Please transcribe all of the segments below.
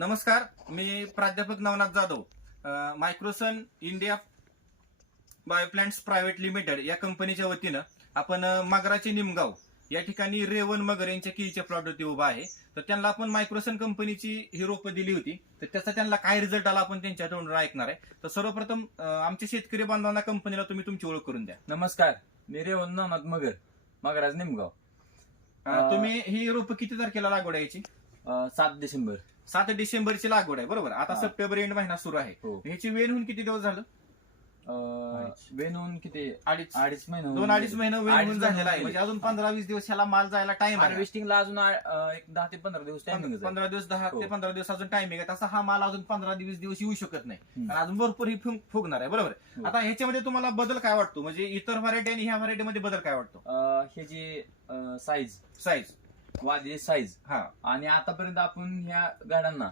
नमस्कार मी प्राध्यापक Navnath Jadhav Microsun India bioplants private limited या कंपनीच्या वतीनं आपण मगराचे निमगाव या ठिकाणी रेवन मगर यांच्या केळीच्या प्लॉटवरती उभा आहे. तर त्यांना आपण मायक्रोसन कंपनीची ही रोपं दिली होती. तर त्याचा त्यांना काय रिझल्ट आला आपण त्यांच्या तोंडून ऐकणार आहे. तर सर्वप्रथम आमच्या शेतकरी बांधवांना कंपनीला तुम्ही तुमची ओळख करून द्या. नमस्कार मी रेवण नानाथ मगर मगराज निमगाव. तुम्ही ही रोपं किती तारखेला लागवड आहे याची अं, सात डिसेंबर. सात डिसेंबरची लागवड आहे बरोबर? आता हा. सप्टेंबर एंड महिना सुरू आहे. हो. ह्याची वेळ होऊन किती दिवस झालं? अं, वेणून किती? अडीच. अडीच महिने होऊन दोन अडीच. महिने वेळ अडीच होऊन झालेला आहे. होऊन म्हणजे. अजून पंधरा वीस दिवस ह्याला माल जायला टाइम आहे. हार्वेस्टिंगला अजून अं, एक दहा ते पंधरा दिवस टायमिंग पंधरा दिवस दहा हो. ते पंधरा दिवस अजून टायमिंग आहे. तसा हा माल अजून पंधरा वीस दिवस येऊ शकत नाही. हम्म. कारण अजून भरपूर ही फुग- फुगणार आहे बरोबर? हो. आता ह्याच्यामध्ये तुम्हाला बदल काय वाटतो? म्हणजे इतर व्हरायटी आणि ह्या व्हरायटी मध्ये बदल काय वाटतो? ह्याची साईज साईज वादी साईज हा. आणि आतापर्यंत आपण ह्या गाड्यांना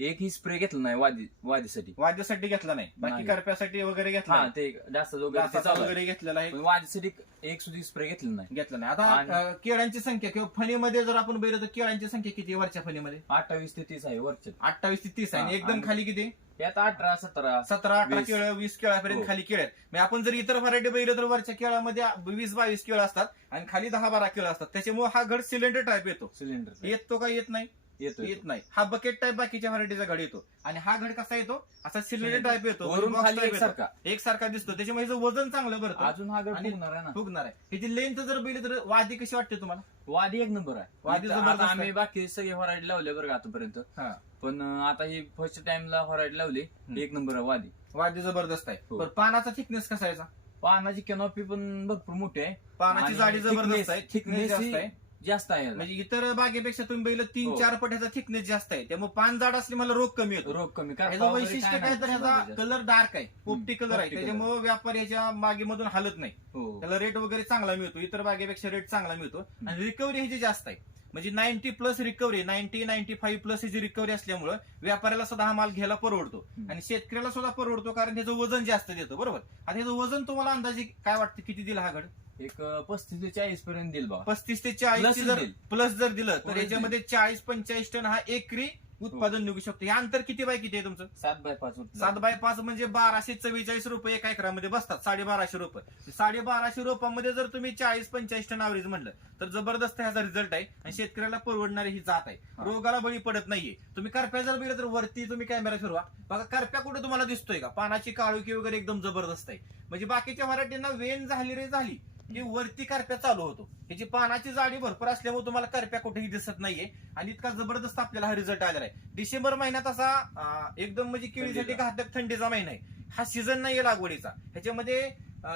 एकही स्प्रे घेतला नाही वादी वादीसाठी. वाद्यासाठी घेतला नाही. बाकी नाही. करप्यासाठी वगैरे घेतला हा नाही. ते जास्त वगैरे ते डासाचा चालू आहे. वगैरे घेतलेला आहे. पण वादीसाठी एक सुद्धा स्प्रे घेतला नाही. घेतला नाही. आता अं, केळ्यांची संख्या किंवा फणीमध्ये जर आपण बघितलं तर केळ्यांची संख्या किती आहे वरच्या फणीमध्ये? अठ्ठावीस ते तीस आहे वरचे अठ्ठावीस ते तीस आहे. आणि हा, एकदम आणि- खाली किती? यात अठरा सतरा सतरा अठरा वीस. केळं वीस केळापर्यंत हो. खाली केळ आहेत. म्हणजे आपण जर इतर व्हरायटी बघितलं तर वरच्या केळामध्ये वीस बावीस केळं असतात आणि खाली दहा बारा केळं असतात. त्याच्यामुळे हा घड सिलेंडर टाईप येतो. सिलेंडर येतो का येत नाही? येतो येत नाही. हा बकेट टाईप बाकीच्या व्हरायटीचा घड येतो. आणि हा घड कसा येतो? असा सिलेंडर. टाईप येतो. वरून box खाली type येतो. एकसारखा. एकसारखा दिसतो. त्याच्यामुळे वजन चांगलं भरतं अजून हा आणि- फुगणार आहे ना. फुगणार आहे. ह्याची लेंथ जर बघितली तर वादी कशी वाटते तुम्हाला? वादी एक नंबर आहे. वादी. आम्ही बाकी सगळे व्हरायटी लावले बरं का आतापर्यंत. हा. पण आता ही फर्स्ट टाइमला व्हरायटी लावली. एक नंबर आहे वादी. वादी जबरदस्त आहे. हो. पण पानाचा थिकनेस कसा आहे याचा? पानाची कॅनॉपी पण भरपूर मोठी आहे. पानाची जाडी जबरदस्त आहे. थिकनेस आहे. जास्त आहे याला. म्हणजे इतर बागेपेक्षा तुम्ही बघितलं तीन हो. चार पट ह्याचा थिकनेस जास्त आहे. त्यामुळे पान जाड असले मला रोग कमी होतो. रोग कमी. ह्याचं वैशिष्ट्य काय काय तर नाही. ह्याचा. कलर डार्क आहे. पोपटी कलर आहे. पोपटी color. त्याच्यामुळे व्यापारी ह्याच्या बागेमधून हलत नाही. हो. त्याला रेट वगैरे चांगला मिळतो. इतर बागेपेक्षा रेट चांगला मिळतो. आणि रिकव्हरी ह्याची जास्त आहे. म्हणजे ninety plus recovery ninety ninety five plus ह्याची रिकव्हरी असल्यामुळे व्यापाऱ्याला सुद्धा हा माल घ्यायला परवडतो. हम्म. आणि शेतकऱ्याला सुद्धा परवडतो कारण त्याचं वजन जास्त देतो. बरोबर? आता ह्याचं वजन तुम्हाला अंदाजे काय वाटतं? किती दिला हा घड एक पस्तीस ते चाळीस पर्यंत देईल बा पस्तीस ते चाळीस Plus जर देईल. प्लस जर दिलं तर Plus याच्यामध्ये चाळीस पंचेचाळीस टन हा एकरी उत्पादन निघू शकतो. हे अंतर किती बाय किती आहे तुमचं? सात बाय पाच. सात बाय पाच म्हणजे बाराशे चव्वेचाळीस रुपये एका एकरामध्ये बसतात साडेबाराशे रुपये. साडेबाराशे रुपयामध्ये जर तुम्ही चाळीस पंचेचाळीस टन ॲव्हरेज म्हणलं तर जबरदस्त ह्याचा रिझल्ट आहे आणि शेतकऱ्याला परवडणारी ही जात आहे. हा. रोगाला बळी पडत नाहीये. तुम्ही करप्या जर बघितलं तर वरती तुम्ही कॅमेरा फिरवा. बघा करप्या कुठे तुम्हाला दिसतोय का? पानाची काळुकी वगैरे एकदम जबरदस्त आहे. म्हणजे बाकीच्या व्हरायटींना वेन झाली रे झाली. की वरती करप्या चालू होतो. ह्याची पानाची जाडी भरपूर असल्यामुळे तुम्हाला करप्या कुठेही दिसत नाहीये. आणि इतका जबरदस्त आपल्याला हा रिझल्ट आलेला आहे. डिसेंबर महिन्यात असा एकदम म्हणजे केळीसाठी. घातक थंडीचा महिना आहे. हा सीझन नाहीये लागवडीचा. ह्याच्यामध्ये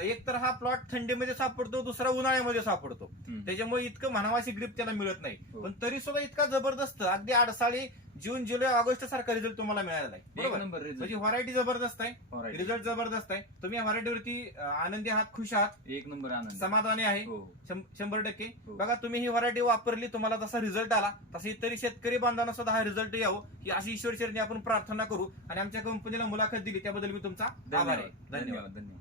एक तर हा प्लॉट थंडीमध्ये सापडतो दुसरा उन्हाळ्यामध्ये सापडतो. त्याच्यामुळे इतकं म्हणावाशी ग्रीप त्याला मिळत नाही. हो. पण तरी सुद्धा इतका जबरदस्त अगदी अडसाळी जून जुलै ऑगस्ट सारखा रिझल्ट तुम्हाला आहे. बरोबर? Number result. म्हणजे व्हरायटी जबरदस्त आहे. रिझल्ट जबरदस्त आहे. तुम्ही या व्हरायटीवरती आनंदी आहात खुश आहात. एक नंबर आनंद. समाधानी आहे. हो. शं- शंभर टक्के. हो. बघा तुम्ही ही व्हरायटी वापरली तुम्हाला तसा रिझल्ट आला तसे इतरही शेतकरी बांधवांना सुद्धा हा रिझल्ट यावं ही अशी ईश्वर चरणी आपण प्रार्थना करू. आणि आमच्या कंपनीला मुलाखत दिली त्याबद्दल मी तुमचा आभार आहे. धन्यवाद धन्यवाद. धन्यवाद.